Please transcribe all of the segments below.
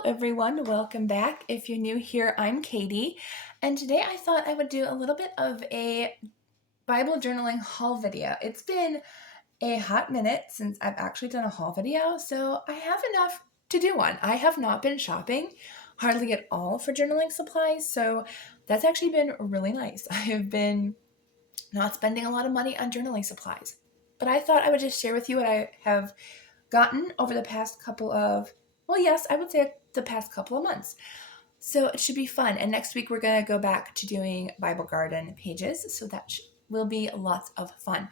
Hello everyone, welcome back. If you're new here, I'm Katie, and today I thought I would do a little bit of a Bible journaling haul video. It's been a hot minute since I've actually done a haul video, so I have enough to do one. I have not been shopping hardly at all for journaling supplies, so that's actually been really nice. I have been not spending a lot of money on journaling supplies, but I thought I would just share with you what I have gotten over the past couple of, well, yes, I would say the past couple of months. So it should be fun. And next week, we're going to go back to doing Bible Garden pages. So that will be lots of fun.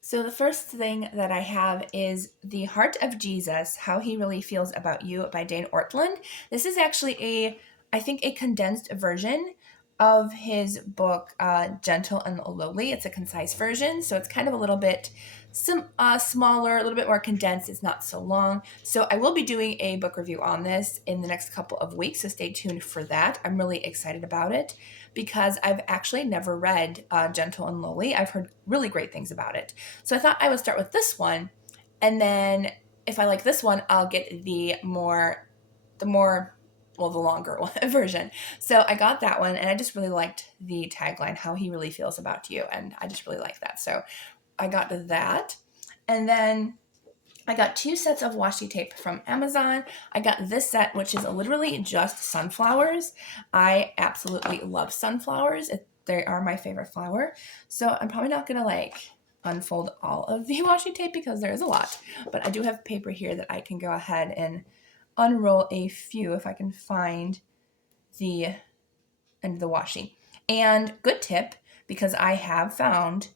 So the first thing that I have is The Heart of Jesus, How He Really Feels About You by Dane Ortland. This is actually I think a condensed version of his book, Gentle and Lowly. It's a concise version, so it's kind of a little bit smaller, a little bit more condensed. It's not so long. So I will be doing a book review on this in the next couple of weeks, so stay tuned for that. I'm really excited about it because I've actually never read Gentle and Lowly. I've heard really great things about it. So I thought I would start with this one, and then if I like this one, I'll get the longer version. So I got that one, and I just really liked the tagline, How He Really Feels About You, and I just really like that. So I got that, and then I got 2 sets of washi tape from Amazon. I got this set, which is literally just sunflowers. I absolutely love sunflowers. They are my favorite flower. So I'm probably not going to unfold all of the washi tape because there's a lot, but I do have paper here that I can go ahead and unroll a few if I can find the end of the washi. And good tip, because I have found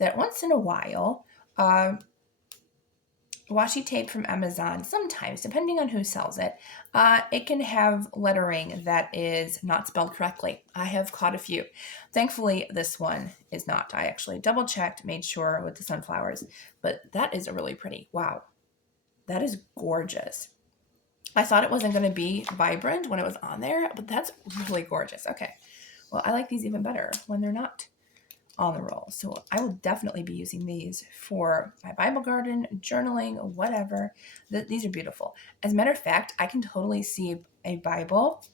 that once in a while, washi tape from Amazon, sometimes, depending on who sells it, it can have lettering that is not spelled correctly. I have caught a few. Thankfully, this one is not. I actually double-checked, made sure with the sunflowers, but that is a really pretty. Wow, that is gorgeous. I thought it wasn't going to be vibrant when it was on there, but that's really gorgeous. Okay, well, I like these even better when they're not on the roll. So I will definitely be using these for my Bible garden, journaling, whatever. These are beautiful. As a matter of fact, I can totally see a Bible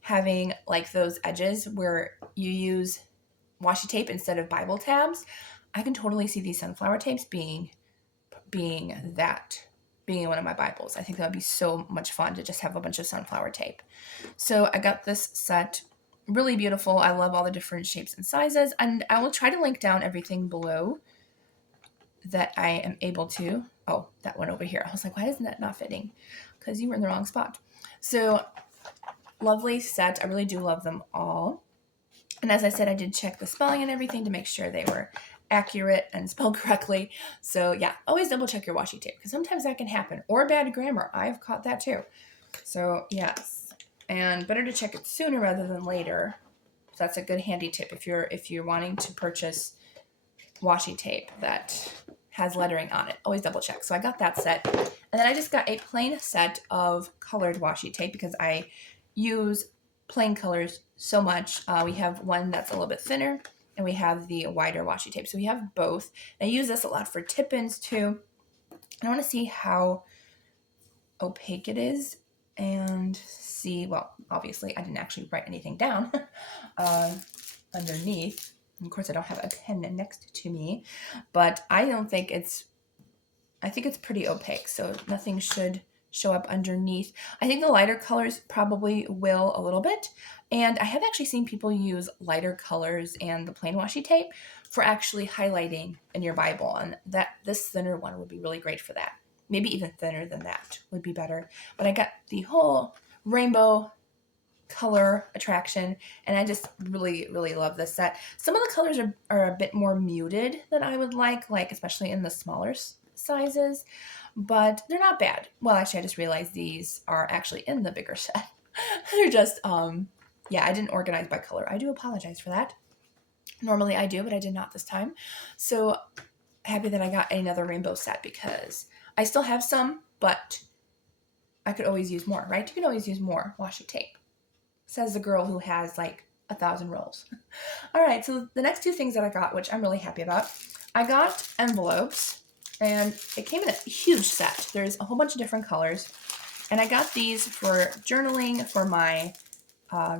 having those edges where you use washi tape instead of Bible tabs. I can totally see these sunflower tapes being in one of my Bibles. I think that would be so much fun to just have a bunch of sunflower tape. So I got this set. Really beautiful. I love all the different shapes and sizes, and I will try to link down everything below that I am able to. Oh, that one over here. I was like, why isn't that not fitting? Because you were in the wrong spot. So lovely set. I really do love them all. And as I said, I did check the spelling and everything to make sure they were accurate and spelled correctly. So yeah, always double check your washi tape because sometimes that can happen, or bad grammar. I've caught that too. So yes. And better to check it sooner rather than later. So that's a good handy tip if you're wanting to purchase washi tape that has lettering on it. Always double check. So I got that set. And then I just got a plain set of colored washi tape because I use plain colors so much. We have one that's a little bit thinner, and we have the wider washi tape. So we have both. I use this a lot for tip-ins too. I want to see how opaque it is and see, well, obviously I didn't actually write anything down underneath. And of course, I don't have a pen next to me, but I think it's pretty opaque, so nothing should show up underneath. I think the lighter colors probably will a little bit, and I have actually seen people use lighter colors and the plain washi tape for actually highlighting in your Bible, and this thinner one would be really great for that. Maybe even thinner than that would be better. But I got the whole rainbow color attraction, and I just really, really love this set. Some of the colors are a bit more muted than I would like especially in the smaller sizes, but they're not bad. Well, actually, I just realized these are actually in the bigger set. They're just, I didn't organize by color. I do apologize for that. Normally I do, but I did not this time. So happy that I got another rainbow set because I still have some, but I could always use more, right? You can always use more washi tape, says the girl who has 1,000 rolls. All right, so the next 2 things that I got, which I'm really happy about, I got envelopes, and it came in a huge set. There's a whole bunch of different colors, And I got these for journaling, for my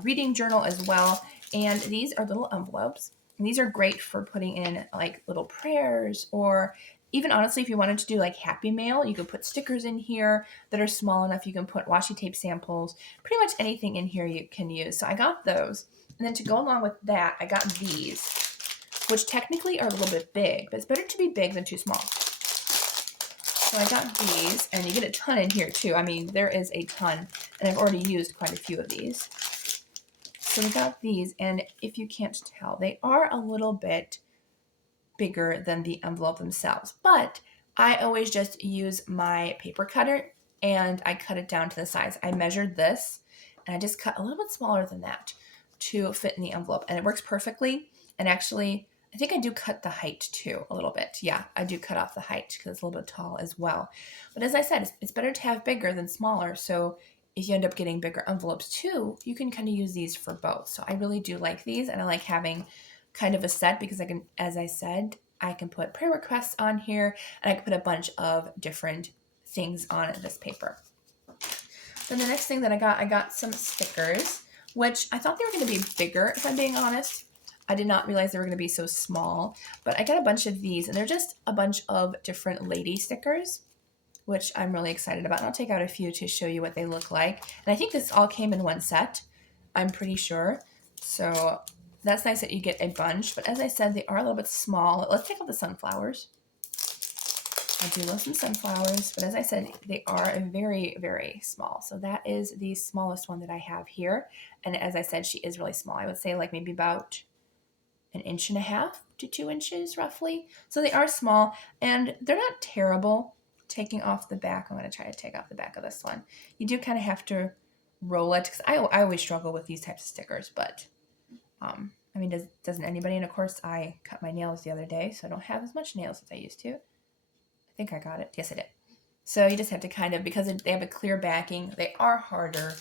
reading journal as well. And these are little envelopes. And these are great for putting in like little prayers, or even honestly, if you wanted to do like happy mail, you could put stickers in here that are small enough. You can put washi tape samples, pretty much anything in here you can use. So I got those. And then to go along with that, I got these, which technically are a little bit big, but it's better to be big than too small. So I got these, and you get a ton in here too. I mean, there is a ton, and I've already used quite a few of these. So we got these, and if you can't tell, they are a little bit bigger than the envelope themselves, but I always just use my paper cutter and I cut it down to the size. I measured this and I just cut a little bit smaller than that to fit in the envelope, and it works perfectly. And actually, I think I do cut the height too a little bit. Yeah, I do cut off the height because it's a little bit tall as well. But as I said, it's better to have bigger than smaller. So if you end up getting bigger envelopes too, you can kind of use these for both. So I really do like these, and I like having kind of a set because I can, as I said, I can put prayer requests on here, and I can put a bunch of different things on this paper. Then the next thing that I got some stickers, which I thought they were going to be bigger, if I'm being honest. I did not realize they were going to be so small, but I got a bunch of these, and they're just a bunch of different lady stickers, which I'm really excited about. And I'll take out a few to show you what they look like. And I think this all came in one set, I'm pretty sure. So that's nice that you get a bunch, but as I said, they are a little bit small. Let's take out the sunflowers. I do love some sunflowers, but as I said, they are very, very small. So that is the smallest one that I have here. And as I said, she is really small. I would say like maybe about 1.5 inches to 2 inches roughly. So they are small, and they're not terrible. Taking off the back, I'm going to try to take off the back of this one. You do kind of have to roll it, because I always struggle with these types of stickers, but I mean, doesn't anybody? And of course, I cut my nails the other day, so I don't have as much nails as I used to. I think I got it. Yes, I did. So you just have to kind of, because they have a clear backing, they are harder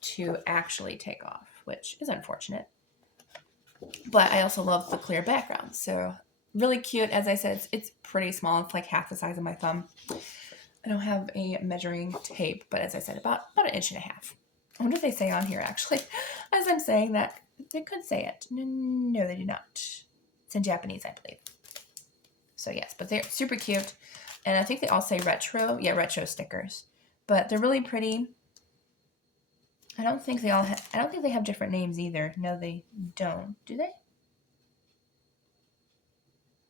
to actually take off, which is unfortunate. But I also love the clear background. So really cute. As I said, it's pretty small. It's like half the size of my thumb. I don't have a measuring tape, but as I said, about 1.5 inches. I wonder if they say on here, actually, as I'm saying that. They could say it. No, they do not. It's in Japanese, I believe. So yes, but they're super cute. And I think they all say retro. Yeah, retro stickers. But they're really pretty. I don't think they have different names either. No, they don't. Do they?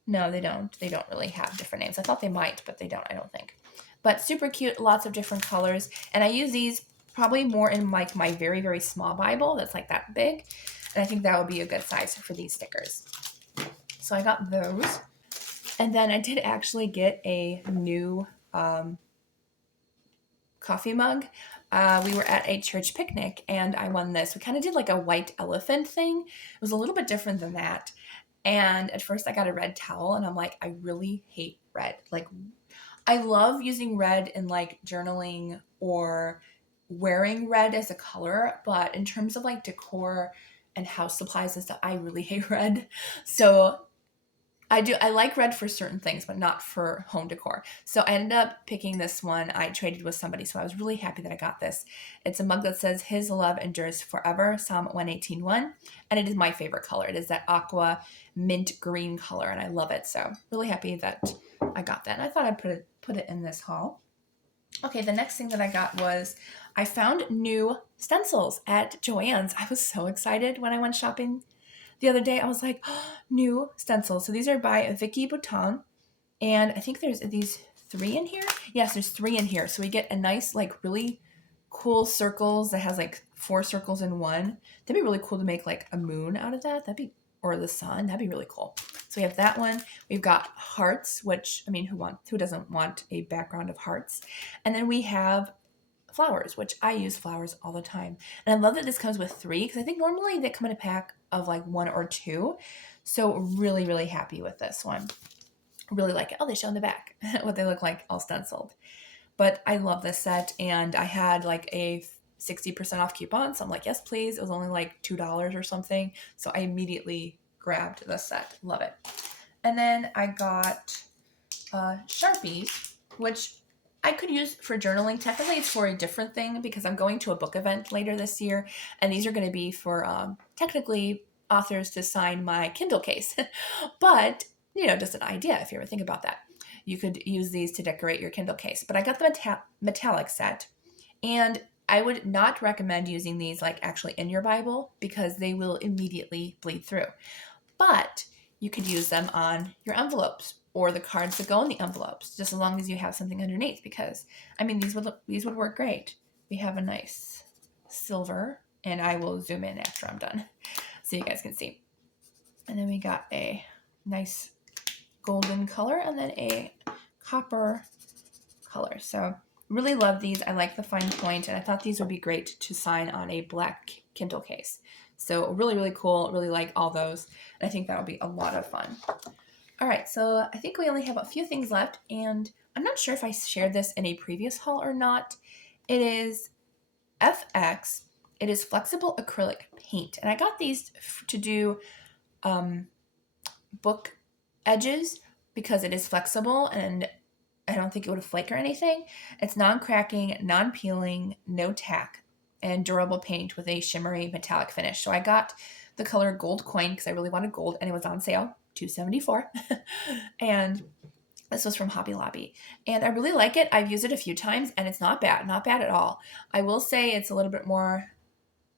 No, they don't. They don't really have different names. I thought they might, but they don't, I don't think. But super cute, lots of different colors. And I use these probably more in like my very, very small Bible that's like that big. And I think that would be a good size for these stickers. So I got those. And then I did actually get a new coffee mug. We were at a church picnic, and I won this. We kind of did like a white elephant thing. It was a little bit different than that. And at first I got a red towel, and I'm like, I really hate red. Like, I love using red in like journaling or wearing red as a color, but in terms of like decor and house supplies and stuff, I really hate red. So I like red for certain things, but not for home decor. So I ended up picking this one. I traded with somebody, so I was really happy that I got this. It's a mug that says, His love endures forever, Psalm 118:1, and it is my favorite color. It is that aqua mint green color, and I love it. So really happy that I got that. And I thought I'd put it in this haul. Okay, the next thing that I got was I found new stencils at Joann's. I was so excited when I went shopping the other day. I was like, oh, new stencils. So these are by Vicki Boutin. And I think there's these 3 in here. Yes, there's 3 in here. So we get a nice, like really cool circles that has like 4 circles in one. That'd be really cool to make like a moon out of that. Or the sun. That'd be really cool. So we have that one. We've got hearts, which, I mean, who doesn't want a background of hearts? And then we have flowers, which I use flowers all the time. And I love that this comes with 3, because I think normally they come in a pack of like 1 or 2. So really, really happy with this one. Really like it. Oh, they show in the back what they look like all stenciled. But I love this set, and I had like a 60% off coupon. So I'm like, yes, please. It was only like $2 or something. So I immediately grabbed this set. Love it. And then I got Sharpies, which I could use for journaling. Technically, it's for a different thing because I'm going to a book event later this year, and these are going to be for technically authors to sign my Kindle case. But, just an idea if you ever think about that. You could use these to decorate your Kindle case. But I got the metallic set, and I would not recommend using these like actually in your Bible because they will immediately bleed through. But you could use them on your envelopes or the cards that go in the envelopes, just as long as you have something underneath, because these would work great. We have a nice silver, and I will zoom in after I'm done so you guys can see. And then we got a nice golden color and then a copper color. So really love these. I like the fine point, and I thought these would be great to sign on a black Kindle case. So really, really cool. Really like all those. And I think that'll be a lot of fun. All right, so I think we only have a few things left, and I'm not sure if I shared this in a previous haul or not. It is FX. It is flexible acrylic paint, and I got these to do book edges because it is flexible, and I don't think it would flake or anything. It's non-cracking, non-peeling, no tack, and durable paint with a shimmery metallic finish. So I got the color Gold Coin because I really wanted gold, and it was on sale. $2.74. And this was from Hobby Lobby. And I really like it. I've used it a few times, and it's not bad. Not bad at all. I will say it's a little bit more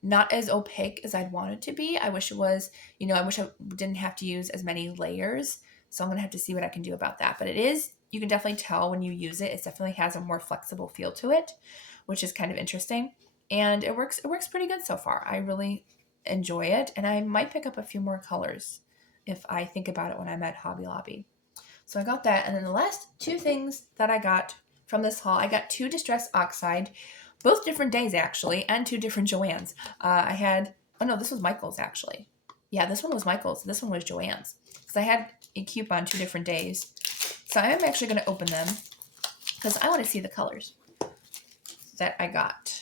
not as opaque as I'd want it to be. I wish it was, I wish I didn't have to use as many layers. So I'm going to have to see what I can do about that. But it is, you can definitely tell when you use it. It definitely has a more flexible feel to it, which is kind of interesting. And it works pretty good so far. I really enjoy it. And I might pick up a few more colors if I think about it when I'm at Hobby Lobby. So I got that. And then the last two things that I got from this haul, I got 2 Distress Oxide, both different days actually, and 2 different Joann's. This was Michael's actually. Yeah, this one was Michael's. This one was Joann's. Because I had a coupon 2 different days. So I'm actually going to open them because I want to see the colors that I got.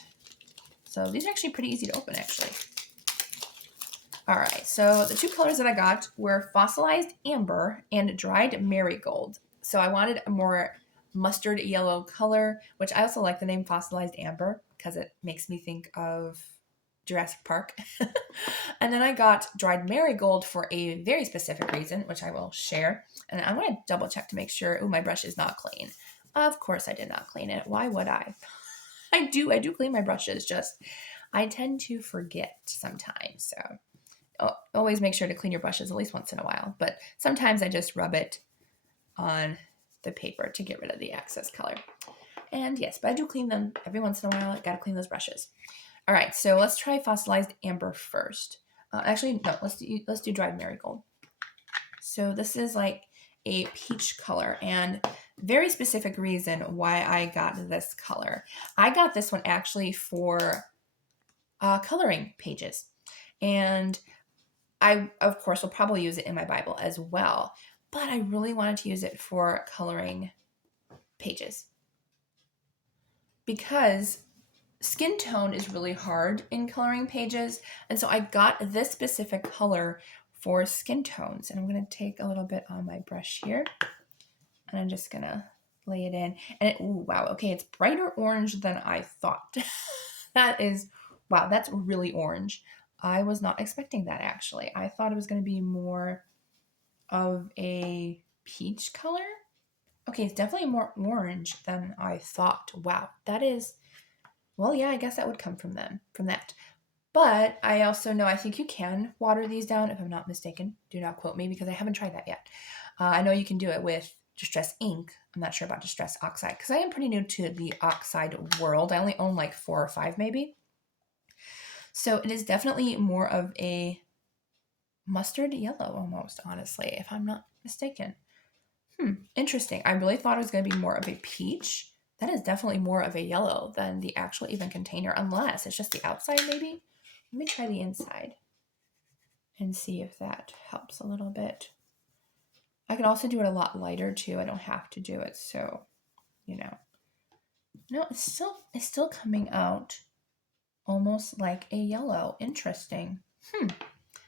So these are actually pretty easy to open actually. All right, so the 2 colors that I got were Fossilized Amber and Dried Marigold. So I wanted a more mustard yellow color, which I also like the name Fossilized Amber because it makes me think of Jurassic Park. And then I got Dried Marigold for a very specific reason, which I will share. And I'm going to double check to make sure, my brush is not clean. Of course I did not clean it. Why would I? I do clean my brushes, just I tend to forget sometimes, so always make sure to clean your brushes at least once in a while. But sometimes I just rub it on the paper to get rid of the excess color. And yes, but I do clean them every once in a while. I gotta clean those brushes. All right, so let's try Fossilized Amber first. Let's do Dried Marigold. So this is like a peach color, and very specific reason why I got this color. I got this one actually for coloring pages, and I, of course, will probably use it in my Bible as well, but I really wanted to use it for coloring pages because skin tone is really hard in coloring pages, and so I got this specific color for skin tones. And I'm going to take a little bit on my brush here, and I'm just going to lay it in. And wow, okay, it's brighter orange than I thought. Wow, that's really orange. I was not expecting that actually. I thought it was going to be more of a peach color. Okay, it's definitely more orange than I thought. Wow, that is, well, yeah, I guess that would come from that. But I also know I think you can water these down if I'm not mistaken. Do not quote me because I haven't tried that yet. I know you can do it with Distress ink. I'm not sure about Distress Oxide because I am pretty new to the Oxide world. I only own like 4 or 5 maybe. So it is definitely more of a mustard yellow almost, honestly, if I'm not mistaken. Interesting. I really thought it was going to be more of a peach. That is definitely more of a yellow than the actual even container, unless it's just the outside maybe. Let me try the inside and see if that helps a little bit. I can also do it a lot lighter too. I don't have to do it, so, No, it's still coming out almost like a yellow. Interesting.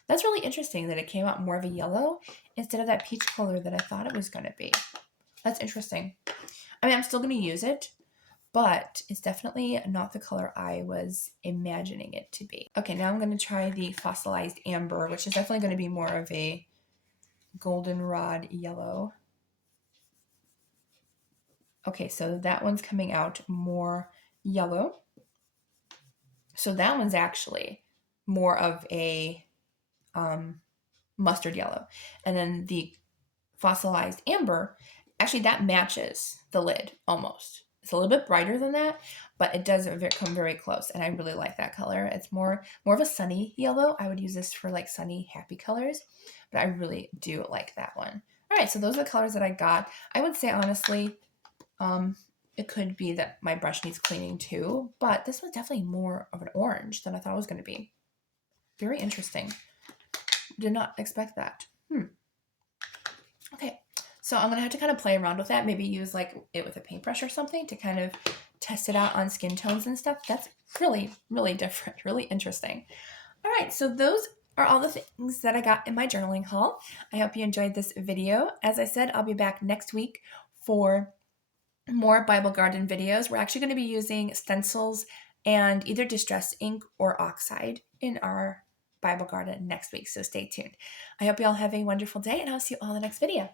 That's really interesting that it came out more of a yellow instead of that peach color that I thought it was going to be. That's interesting. I mean, I'm still going to use it. but it's definitely not the color I was imagining it to be. Okay, now I'm going to try the fossilized amber, which is definitely going to be more of a goldenrod yellow. Okay, so that one's coming out more yellow. So that one's actually more of a mustard yellow. And then the fossilized amber, actually that matches the lid almost. It's a little bit brighter than that, but it does come very close, and I really like that color. It's more of a sunny yellow. I would use this for like sunny, happy colors, but I really do like that one. All right, so those are the colors that I got. I would say honestly, it could be that my brush needs cleaning too, but this was definitely more of an orange than I thought it was going to be. Very interesting. Did not expect that. Okay, so I'm gonna have to kind of play around with that. Maybe use like it with a paintbrush or something to kind of test it out on skin tones and stuff. That's really, really different, really interesting. All right, so those are all the things that I got in my journaling haul. I hope you enjoyed this video. As I said, I'll be back next week for more Bible Garden videos. We're actually going to be using stencils and either distress ink or Oxide in our Bible Garden next week, so stay tuned. I hope you all have a wonderful day, and I'll see you all in the next video.